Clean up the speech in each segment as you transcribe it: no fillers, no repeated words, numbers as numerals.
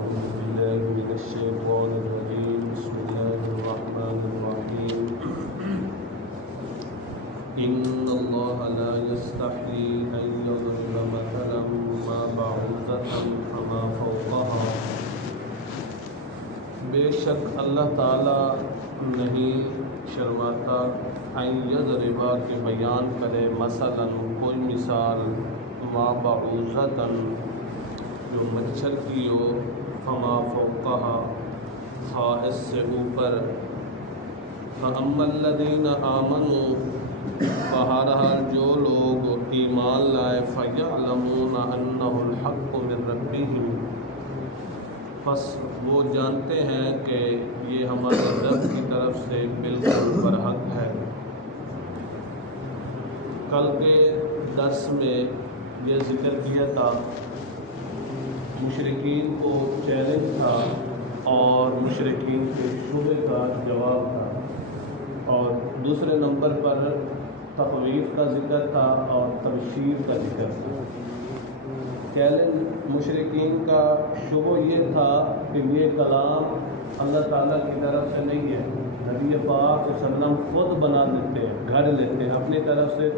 أعوذ بالله من الشيطان الرجيم بسم الله الرحمن الرحيم إن الله لا يستحيي أن يضرب مثلا ما بعوضة فما فوقها بے شک اللہ تعالیٰ نہیں شرماتا ان یضربا کہ بیان کرے مثلا کوئی مثال ما بعوضۃ جو مچھر کی ہو فما فوقها اس سے اوپر فاما الذین آمنوا بہرحال جو لوگ ایمان لائے فیعلمون انہ الحق من ربہم پس وہ جانتے ہیں کہ یہ ہمارے رب کی طرف سے بالکل برحق ہے۔ کل کے درس میں یہ ذکر کیا تھا مشرکین کو چیلنج تھا اور مشرکین کے شبہ کا جواب تھا، اور دوسرے نمبر پر تخویف کا ذکر تھا اور تبشیر کا ذکر تھا۔ چیلنج مشرکین کا شبہ یہ تھا کہ یہ کلام اللہ تعالیٰ کی طرف سے نہیں ہے، نبی پاک صلی اللہ علیہ وسلم خود بنا لیتے ہیں، گھڑ لیتے ہیں اپنی طرف سے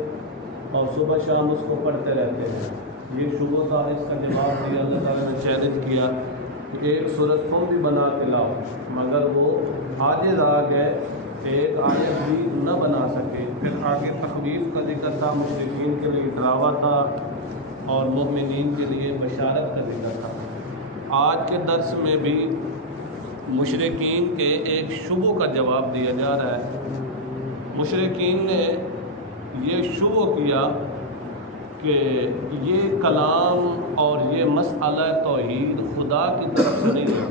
اور صبح شام اس کو پڑھتے رہتے ہیں۔ یہ شبہ تھا، اس کا جواب دیا اللہ تعالیٰ نے چیلنج کیا کہ ایک سورت تم بھی بنا کے لاؤ، مگر وہ عاجز آ گئے، ایک آیت بھی نہ بنا سکے۔ پھر آگے تخویف کا ذکر تھا، مشرکین کے لیے ڈراوا تھا اور مومنین کے لیے بشارت کا ذکر تھا۔ آج کے درس میں بھی مشرکین کے ایک شبہ کا جواب دیا جا رہا ہے۔ مشرکین نے یہ شبہ کیا کہ یہ کلام اور یہ مسئلہ توحید خدا کی طرف سے نہیں ہے،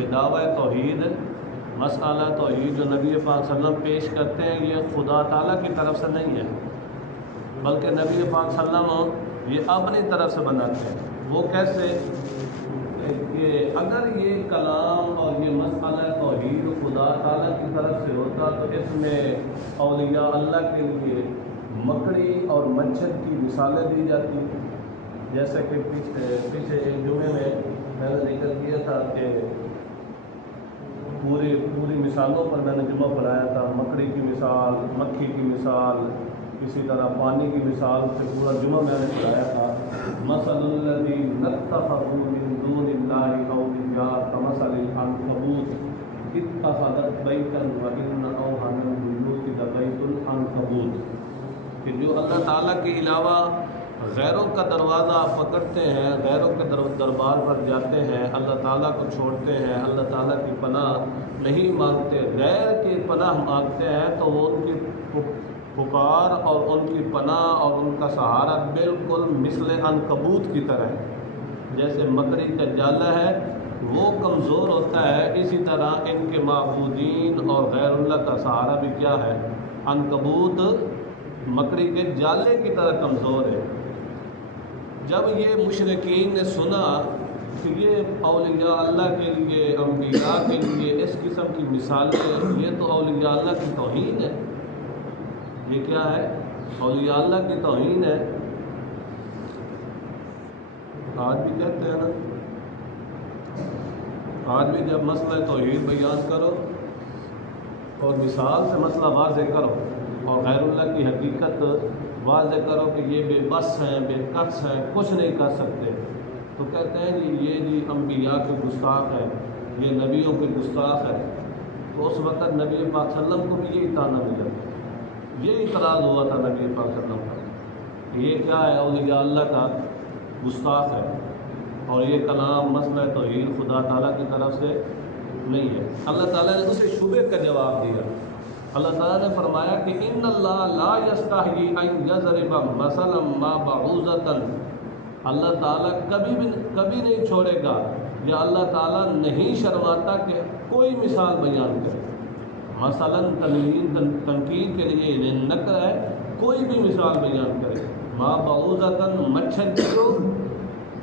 یہ دعویٰ توحید مسئلہ توحید جو نبی پاک صلی اللہ علیہ وسلم پیش کرتے ہیں یہ خدا تعالیٰ کی طرف سے نہیں ہے، بلکہ نبی پاک صلی اللہ علیہ وسلم یہ اپنی طرف سے بناتے ہیں۔ وہ کیسے کہ اگر یہ کلام اور یہ مسئلہ توحید خدا تعالیٰ کی طرف سے ہوتا تو اس میں اولیاء اللہ کے لیے مکڑی اور مچھر کی مثالیں دی جاتی، جیسا کہ پیچھے ایک جمعے میں نے ذکر کیا تھا کہ پوری مثالوں پر میں نے جمعہ پڑھایا تھا، مکڑی کی مثال، مکھی کی مثال، اسی طرح پانی کی مثال سے پورا جمعہ میں نے پڑھایا تھا۔ مثل الذین اتخذوا من دون اللہ اولیاء کمثل العنکبوت اتخذت بیتا وان اوہن البیوت لبیت العنکبوت، کہ جو اللہ تعالیٰ کے علاوہ غیروں کا دروازہ پکڑتے ہیں، غیروں کے دربار پر جاتے ہیں، اللہ تعالیٰ کو چھوڑتے ہیں، اللہ تعالیٰ کی پناہ نہیں مانگتے، غیر کی پناہ مانگتے ہیں، تو وہ ان کی پکار اور ان کی پناہ اور ان کا سہارا بالکل مثل عنکبوت کی طرح ہے، جیسے مکڑی کا جالا ہے وہ کمزور ہوتا ہے، اسی طرح ان کے معبودین اور غیر اللہ کا سہارا بھی کیا ہے، عنکبوت مکڑی کے جالے کی طرح کمزور ہے۔ جب یہ مشرکین نے سنا کہ یہ اولیاء اللہ کے لیے، انبیاء کے لیے اس قسم کی مثالیں، یہ تو اولیاء اللہ کی توہین ہے، یہ کیا ہے، اولیاء اللہ کی توہین ہے۔ آج بھی کہتے ہیں نا، آج بھی جب مسئلہ توحید بیان کرو اور مثال سے مسئلہ واضح کرو اور غیر اللہ کی حقیقت واضح کرو کہ یہ بے بس ہیں، بے کس ہیں، کچھ نہیں کر سکتے، تو کہتے ہیں کہ یہ جی انبیاء کے گستاخ ہے، یہ نبیوں کے گستاخ ہے۔ تو اس وقت نبی پاک صلی اللہ علیہ وسلم کو بھی یہی طعنہ ملا، یہ اعتراض ہوا تھا نبی پاک صلی اللہ علیہ وسلم کا، یہ کیا ہے، اولیاء اللہ کا گستاخ ہے اور یہ کلام مسئلہ توحید خدا تعالیٰ کی طرف سے نہیں ہے۔ اللہ تعالیٰ نے اسے شبہ کا جواب دیا۔ اللہ تعالیٰ نے فرمایا کہ ان اللہ لا یستحیی ان یضرب مثلا ما بعوضۃ، اللہ تعالیٰ کبھی نہیں چھوڑے گا، یا اللہ تعالیٰ نہیں شرماتا کہ کوئی مثال بیان کرے۔ مثلا تنقید کے لیے نکر ہے، کوئی بھی مثال بیان کرے، ما بعوضۃ مچھر کی ہو،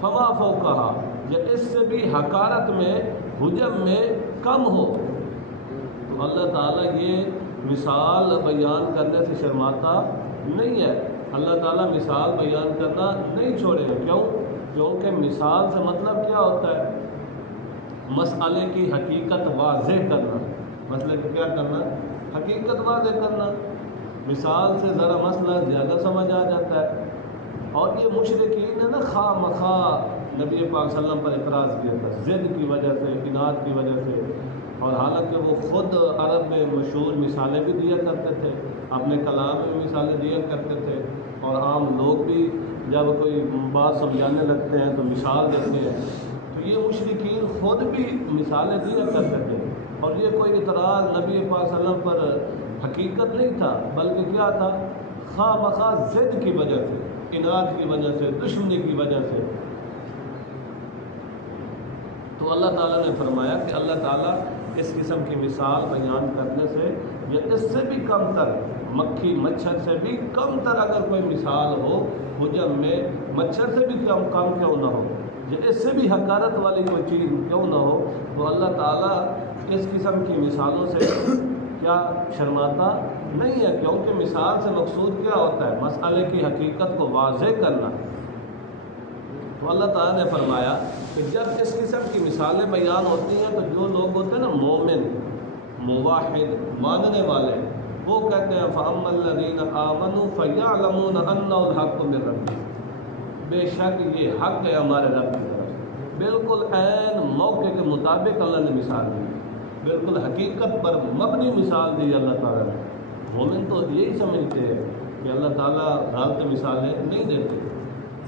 فما فوقہا یا اس سے بھی حقارت میں، حجم میں کم ہو، تو اللہ تعالیٰ یہ مثال بیان کرنے سے شرماتا نہیں ہے، اللہ تعالیٰ مثال بیان کرنا نہیں چھوڑے گا۔ کیوں؟ کیونکہ مثال سے مطلب کیا ہوتا ہے، مسئلے کی حقیقت واضح کرنا، مسئلے کو کیا کرنا؟ حقیقت واضح کرنا۔ مثال سے ذرا مسئلہ زیادہ سمجھ آ جاتا ہے۔ اور یہ مشرکین نے نا خواہ مخواہ نبی پاک صلی اللہ علیہ وسلم پر اعتراض کیا تھا، ضد کی وجہ سے، اناد کی وجہ سے، اور حالانکہ وہ خود عرب میں مشہور مثالیں بھی دیا کرتے تھے، اپنے کلام میں مثالیں دیا کرتے تھے، اور عام لوگ بھی جب کوئی بات سمجھانے لگتے ہیں تو مثال دیتے ہیں، تو یہ مشرکین خود بھی مثالیں دیا کرتے تھے۔ اور یہ کوئی اعتراض نبی پاک صلی اللہ علیہ وسلم پر حقیقت نہیں تھا، بلکہ کیا تھا؟ خواہ مخواہ ضد کی وجہ سے، اناد کی وجہ سے، دشمنی کی وجہ سے۔ تو اللہ تعالیٰ نے فرمایا کہ اللہ تعالیٰ اس قسم کی مثال بیان کرنے سے یا اس سے بھی کم تر، مکھی مچھر سے بھی کم تر اگر کوئی مثال ہو حجم میں، مچھر سے بھی کم کیوں نہ ہو، یا اس سے بھی حقارت والی کوئی چیز کیوں نہ ہو، تو اللہ تعالیٰ اس قسم کی مثالوں سے کیا شرماتا نہیں ہے، کیونکہ مثال سے مقصود کیا ہوتا ہے؟ مسئلے کی حقیقت کو واضح کرنا۔ تو اللہ تعالیٰ نے فرمایا کہ جب اس قسم کی مثالیں بیان ہوتی ہیں تو جو لوگ ہوتے ہیں نا مومن، موحد، ماننے والے، وہ کہتے ہیں فَأَمَّا الَّذِينَ آمَنُوا فَيَعْلَمُونَ أَنَّهُ الْحَقُّ مِن رَّبِّهِمْ، بے شک یہ حق ہے ہمارے رب کی طرف سے۔ بالکل عین موقع کے مطابق اللہ نے مثال دی، بالکل حقیقت پر مبنی مثال دی اللہ تعالیٰ نے۔ مومن تو یہی سمجھتے ہیں کہ اللہ تعالیٰ غلط مثالیں نہیں دیتے۔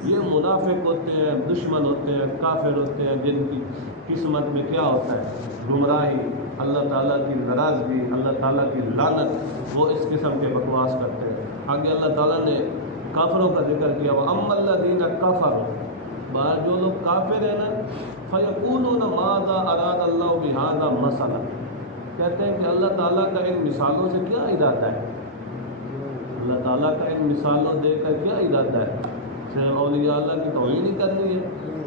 یہ منافق ہوتے ہیں، دشمن ہوتے ہیں، کافر ہوتے ہیں، جن کی قسمت میں کیا ہوتا ہے؟ گمراہی، اللہ تعالیٰ کی ناراضگی، اللہ تعالیٰ کی لعنت، وہ اس قسم کے بکواس کرتے ہیں۔ آگے اللہ تعالیٰ نے کافروں کا ذکر کیا، وَأَمَّا الَّذِينَ كَفَرُوا، بعض جو لوگ کافر ہیں نا، فَيَقُولُونَ مَاذَا أَرَادَ اللَّهُ بِهَذَا مَثَلًا، کہتے ہیں کہ اللہ تعالیٰ کا ان مثالوں سے کیا ارادہ ہے؟ اللہ تعالیٰ کا ان مثالوں دے کر کیا ارادہ ہے؟ صرف اولیاء اللہ کی توہین ہی کرنی ہے۔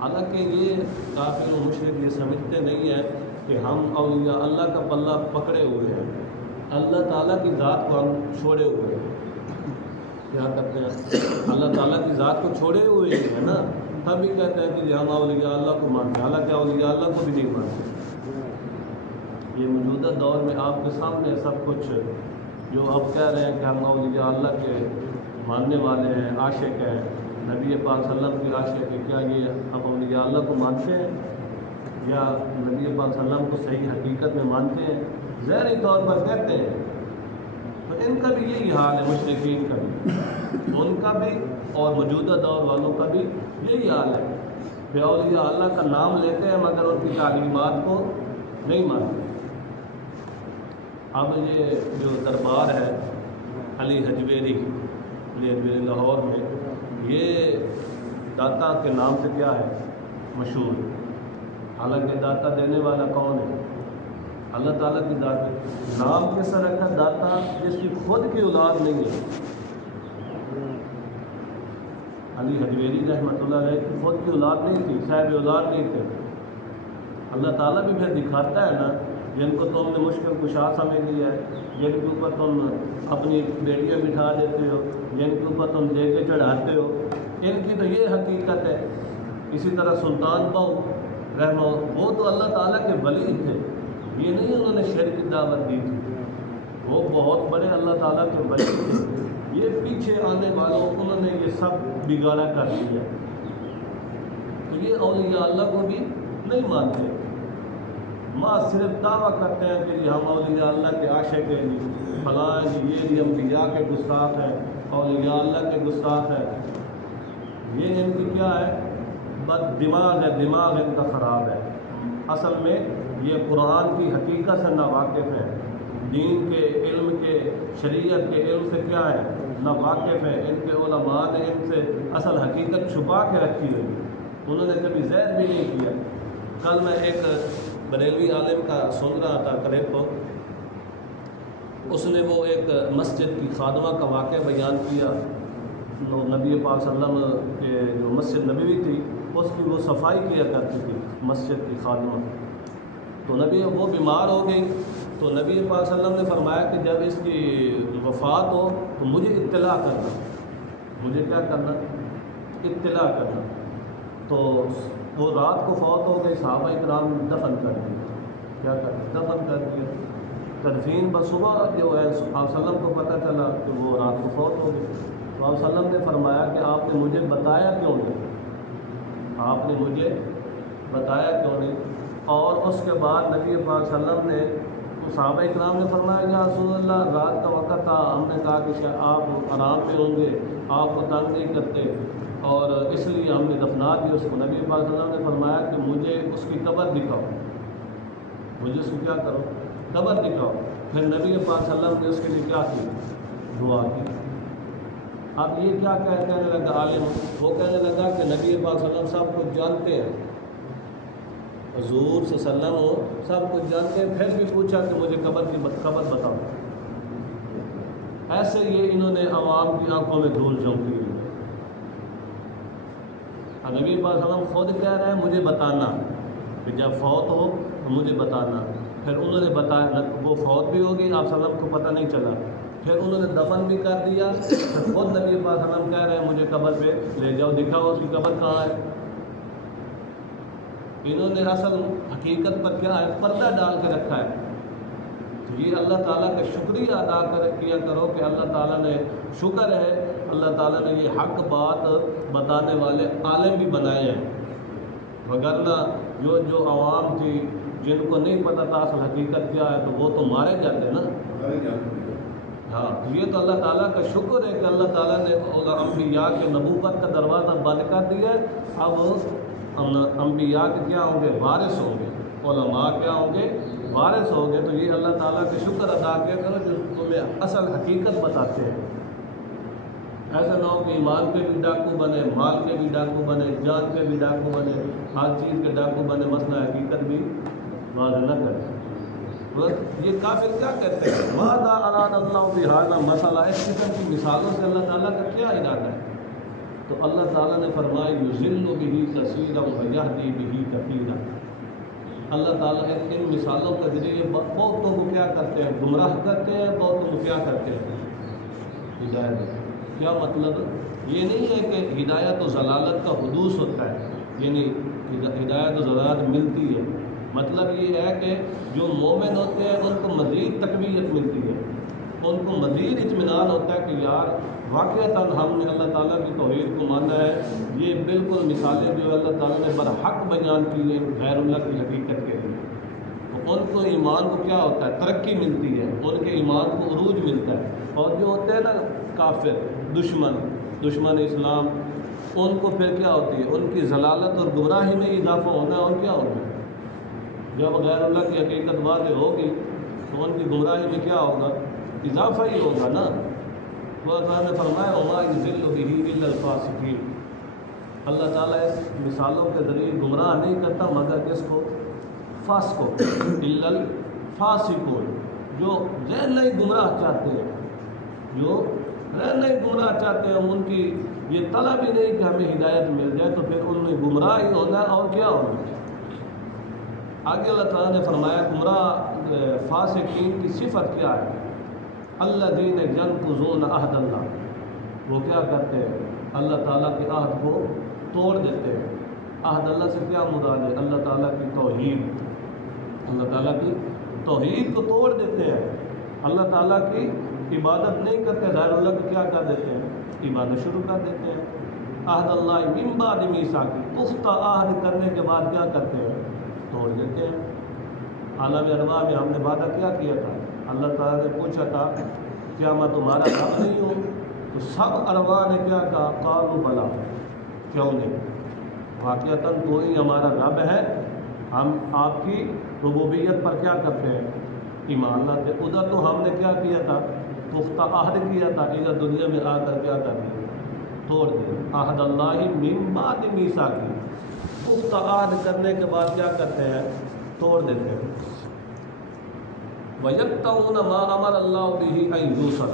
حالانکہ یہ کافر و مشرک یہ سمجھتے نہیں ہیں کہ ہم اولیاء اللہ کا پلہ پکڑے ہوئے ہیں، اللہ تعالیٰ کی ذات کو ہم چھوڑے ہوئے ہیں۔ کیا کرتے ہیں؟ اللہ تعالیٰ کی ذات کو چھوڑے ہوئے ہیں نا، تب بھی کہتے ہیں کہ جی ہم اولیاء اللہ کو مانتے ہیں، حالانکہ اولیاء اللہ کو بھی نہیں مانتے۔ یہ موجودہ دور میں آپ کے سامنے سب کچھ جو اب کہہ رہے ہیں کہ ہم اولیاء اللہ کے ماننے والے ہیں، عاشق ہیں، نبی پاک صلی اللہ علیہ وسلم کی عاشق ہے، کیا یہ اب اولیاء اللہ کو مانتے ہیں یا نبی پاک صلی اللہ علیہ وسلم کو صحیح حقیقت میں مانتے ہیں؟ ظاہری طور پر کہتے ہیں۔ تو ان کا بھی یہی حال ہے، مشرکین کا بھی، ان کا بھی اور موجودہ دور والوں کا بھی یہی حال ہے کہ اولیاء اللہ کا نام لیتے ہیں مگر ان کی تعلیمات کو نہیں مانتے۔ اب یہ جو دربار ہے علی حجویری لاہور میں، یہ داتا کے نام سے کیا ہے؟ مشہور۔ حالانکہ داتا دینے والا کون ہے؟ اللہ تعالیٰ کی ذات۔ نام کس طرح کا؟ داتا جس کی خود کی اولاد نہیں ہے۔ علی حجویری رحمۃ اللہ علیہ کی خود کی اولاد نہیں تھی، صاحب اولاد نہیں تھے۔ اللہ تعالیٰ بھی پھر دکھاتا ہے نا، جن کو تم نے مشکل کشا سمجھ لیا ہے، جن کے اوپر تم اپنی بیٹیاں بٹھا دیتے ہو، جن کے اوپر تم دے کے چڑھاتے ہو، ان کی تو یہ حقیقت ہے۔ اسی طرح سلطان بہو رحمہ، وہ تو اللہ تعالیٰ کے ولی تھے، یہ نہیں انہوں نے شرک کی دعوت دی تھی، وہ بہت بڑے اللہ تعالیٰ کے ولی تھے۔ یہ پیچھے آنے والوں انہوں نے یہ سب بگاڑا کر دیا، تو یہ اولیاء اللہ کو بھی نہیں مانتے، ماں صرف دعویٰ کرتے ہیں کہ ہم اولیاء اللہ کے عاشق ہیں، فلاں یہ انبیاء کے گستاخ ہیں، اولیاء اللہ کے گستاخ ہیں۔ یہ ان کی کیا ہے؟ بد دماغ ہے، دماغ ان کا خراب ہے۔ اصل میں یہ قرآن کی حقیقت سے ناواقف ہیں، دین کے علم کے، شریعت کے علم سے کیا ہے؟ ناواقف ہیں۔ ان کے علماء نے ان سے اصل حقیقت چھپا کے رکھی ہے، انہوں نے کبھی ذہن بھی نہیں کیا۔ کل میں ایک بریلوی عالم کا سن رہا تھا کلپ کو، اس نے وہ ایک مسجد کی خادمہ کا واقعہ بیان کیا۔ نبی پاک صلی اللہ علیہ وسلم کے جو مسجد نبوی تھی اس کی وہ صفائی کیا کرتی تھی مسجد کی خادمہ، تو نبی وہ بیمار ہو گئی، تو نبی پاک صلی اللہ علیہ وسلم نے فرمایا کہ جب اس کی وفات ہو تو مجھے اطلاع کرنا، مجھے کیا کرنا؟ اطلاع کرنا۔ تو وہ رات کو فوت ہو گئی، صحابہ اکرام دفن کر دیا، کیا کر دفن کر دیا، تدفین بصبح جو ہے آپ وسلم کو پتہ چلا کہ وہ رات کو فوت ہو گئی، تو آپ وسلم نے فرمایا کہ آپ نے مجھے بتایا کیوں نہیں، آپ نے مجھے بتایا کیوں نہیں۔ اور اس کے بعد نبی پاک صلی اللہ علیہ وسلم نے صحابہ اکرام نے فرمایا کہ رسول اللہ رات کا وقت تھا، ہم نے کہا کہ شاید آپ آرام پہ ہوں گے، آپ کو تنگ نہیں کرتے، اور اس لیے ہم نے دفنا دیا اس کو۔ نبی پاک صلی اللہ علیہ وسلم نے فرمایا کہ مجھے اس کی قبر دکھاؤ، مجھے اس کو کیا کرو، قبر دکھاؤ۔ پھر نبی پاک صلی اللہ علیہ وسلم نے اس کے لیے کیا کی، دعا کی۔ اب یہ کیا کہنے لگا عالم، وہ کہنے لگا کہ نبی پاک صلی اللہ علیہ وسلم سب کچھ جانتے ہیں، حضور صلی اللہ علیہ وسلم سب کچھ جانتے ہیں، پھر بھی پوچھا کہ مجھے قبر بتاؤ۔ ایسے یہ انہوں نے عوام کی آنکھوں میں دھول جھونکی ہوئی ہے۔ نبی پاک صلی اللہ علیہ وسلم خود کہہ رہے ہیں مجھے بتانا کہ جب فوت ہو تو مجھے بتانا، پھر انہوں نے بتایا، وہ فوت بھی ہوگی، آپ صلی اللہ علیہ وسلم کو پتہ نہیں چلا، پھر انہوں نے دفن بھی کر دیا، پھر خود نبی پاک صلی اللہ علیہ وسلم کہہ رہے ہیں مجھے قبر پہ لے جاؤ، دکھاؤ اس کی قبر کہاں ہے۔ انہوں نے اصل حقیقت پر کیا ہے، پردہ ڈال کے رکھا ہے۔ تو یہ اللہ تعالیٰ کا شکریہ ادا کیا کرو کہ اللہ تعالیٰ نے، شکر ہے اللہ تعالیٰ نے یہ حق بات بتانے والے عالم بھی بنائے ہیں، وگرنہ جو عوام تھی جن کو نہیں پتہ تھا اصل حقیقت کیا ہے تو وہ تو مارے جاتے نا۔ ہاں، تو یہ تو اللہ تعالیٰ کا شکر ہے کہ اللہ تعالیٰ نے انبیاء کے نبوت کا دروازہ بند کر دیا ہے۔ اب انبیاء کے کیا ہوں گے، وارث ہوں گے، علماء کیا ہوں گے، وارث ہوں گے۔ تو یہ اللہ تعالیٰ کے شکر ادا کیا کرو جو تمہیں اصل حقیقت بتاتے ہیں۔ ایسا نہ ہو کہ ایمان کے بھی ڈاکو بنے، مال کے بھی ڈاکو بنے، جان کے بھی ڈاکو بنے، ہر چیز کے ڈاکو بنے، مسئلہ حقیقت بھی واضح نہ کرے۔ یہ کافر کیا کہتے ہیں، ماذا اراد اللہ بہذا مسئلہ، اس قسم کی مثالوں سے اللہ تعالیٰ کا کیا ارادہ ہے؟ تو اللہ تعالیٰ نے فرمایا یضل بہ کثیرا ویہدی بہ کثیرا، اللہ تعالیٰ ان مثالوں کے ذریعے بہتوں کو کیا کرتے ہیں، گمراہ کرتے ہیں، بہتوں کو کیا کرتے ہیں، ہدایت۔ کیا مطلب؟ یہ نہیں ہے کہ ہدایت و ضلالت کا حدوث ہوتا ہے، یعنی ہدایت و ضلالت ملتی ہے، مطلب یہ ہے کہ جو مومن ہوتے ہیں ان کو مزید تقویت ملتی ہے، ان کو مزید اطمینان ہوتا ہے کہ یار واقعتاً ہم نے اللہ تعالیٰ کی توحید کو مانا ہے۔ یہ بالکل مثالیں جو اللہ تعالیٰ نے برحق بیان کی ہیں غیر اللہ کی حقیقت کے لیے، تو ان کو ایمان کو کیا ہوتا ہے، ترقی ملتی ہے، ان کے ایمان کو عروج ملتا ہے۔ اور جو ہوتے ہیں نا کافر، دشمن اسلام، ان کو پھر کیا ہوتی ہے، ان کی ضلالت اور گمراہی میں اضافہ ہونا ہے، اور کیا ہوگا، جب غیر اللہ کی حقیقت واضح ہوگی تو ان کی گمراہی میں کیا ہوگا، اضافہ ہی ہوگا نا۔ اللہ تعالیٰ نے فرمایا وما یضل بہ الا الفاسقین، اللہ تعالیٰ اس مثالوں کے ذریعے گمراہ نہیں کرتا مگر کس کو، فاسق کو، الا الفاسقون، جو رہنا ہی گمراہ چاہتے ہیں، جو رہنا ہی گمراہ چاہتے ہیں، ان کی یہ طلب ہی نہیں کہ ہمیں ہدایت مل جائے، تو پھر ان میں گمراہ ہی ہونا ہے اور کیا ہونا ہے۔ آگے اللہ تعالیٰ نے فرمایا گمراہ فاسقین کی صفت کیا ہے، الذین ینقضون عہد اللہ، وہ کیا کرتے ہیں، اللہ تعالیٰ کے عہد کو توڑ دیتے ہیں۔ عہد اللہ سے کیا مراد ہے، اللہ تعالیٰ کی توحید، اللہ تعالیٰ کی توحید کو توڑ دیتے ہیں، اللہ تعالیٰ کی عبادت نہیں کرتے، غیر اللہ کو کیا کر دیتے ہیں، عبادت شروع کر دیتے ہیں۔ عہد اللہ من بعد میثاقہ، پختہ عہد کرنے کے بعد کیا کرتے ہیں، توڑ دیتے ہیں۔ عالم ارواح میں ہم نے وعدہ کیا کیا تھا، اللہ تعالیٰ نے پوچھا تھا کیا میں تمہارا رب نہیں ہوں، تو سب ارواح نے کیا کہا، قالوا بلا، کیوں نہیں، واقعتاً تو ہی ہمارا رب ہے، ہم آپ کی ربوبیت پر کیا کرتے ہیں، ایمان لاتے۔ ادھر تو ہم نے کیا کیا تھا، پختہ عہد کیا تھا، ادھر دنیا میں آ کر کیا کر دیا، توڑ دیا۔ عہد اللہ من بعد میثاقہ، پختہ عہد کرنے کے بعد کیا کرتے ہیں، توڑ دیتے ہیں۔ وَيَقْطَعُونَ مَا أَمَرَ اللَّهُ بِهِ أَن يُوصَلَ،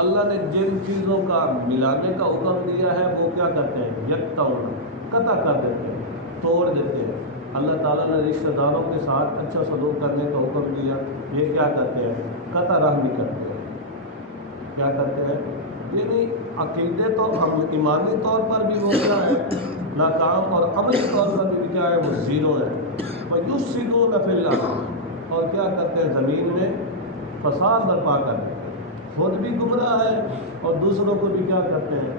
اللہ نے جن چیزوں کا ملانے کا حکم دیا ہے وہ کیا کرتے ہیں، یقطعون، قطع کر دیتے ہیں، توڑ دیتے ہیں۔ اللہ تعالیٰ نے رشتہ داروں کے ساتھ اچھا سلوک کرنے کا حکم دیا، یہ کیا کرتے ہیں، قطع رحمی کرتے ہیں، کیا کرتے ہیں، یعنی عقیدے تو ہم ایمانی طور پر بھی وہ کیا ہے، ناکام اور عملی طور پر بھی کیا ہے وہ زیرو ہے. وَيُفْسِدُونَ فِي الْأَرْضِ اور کیا کرتے ہیں زمین میں فساد برپا کرتے ہیں. خود بھی گمراہ ہے اور دوسروں کو بھی کیا کرتے ہیں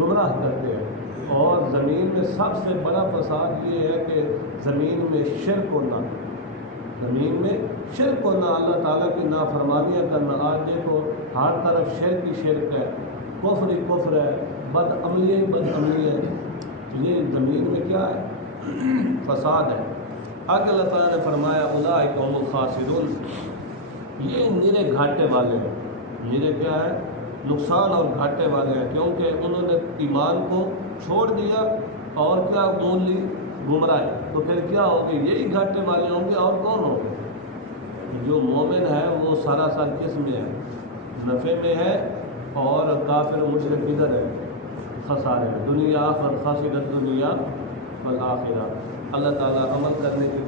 گمراہ کرتے ہیں. اور زمین میں سب سے بڑا فساد یہ ہے کہ زمین میں شرک ہونا. زمین میں شرک ہونا, اللہ تعالیٰ کی نافرمانیاں کرنا. آج دیکھو ہر طرف شرک ہی شرک ہے, کفر ہی کفر ہے, بد عملی ہی بد عملی ہے. یہ زمین میں کیا ہے فساد ہے. آگے اللہ تعالیٰ نے فرمایا اولئک هم الخاسرون, یہ نرے گھاٹے والے ہیں. نرے کیا ہے نقصان اور گھاٹے والے ہیں, کیونکہ انہوں نے ایمان کو چھوڑ دیا اور کیا مول لی گمراہ. تو پھر کیا ہوگی یہی گھاٹے والے ہوں گے اور کون ہوں گے. جو مومن ہے وہ سراسر کس میں ہے نفع میں ہے, اور کافر مشرک ادھر ہے خسارے میں. دنیا آخر خاسرت دنیا والآخرہ. اللہ تعالیٰ عمل کرنے کی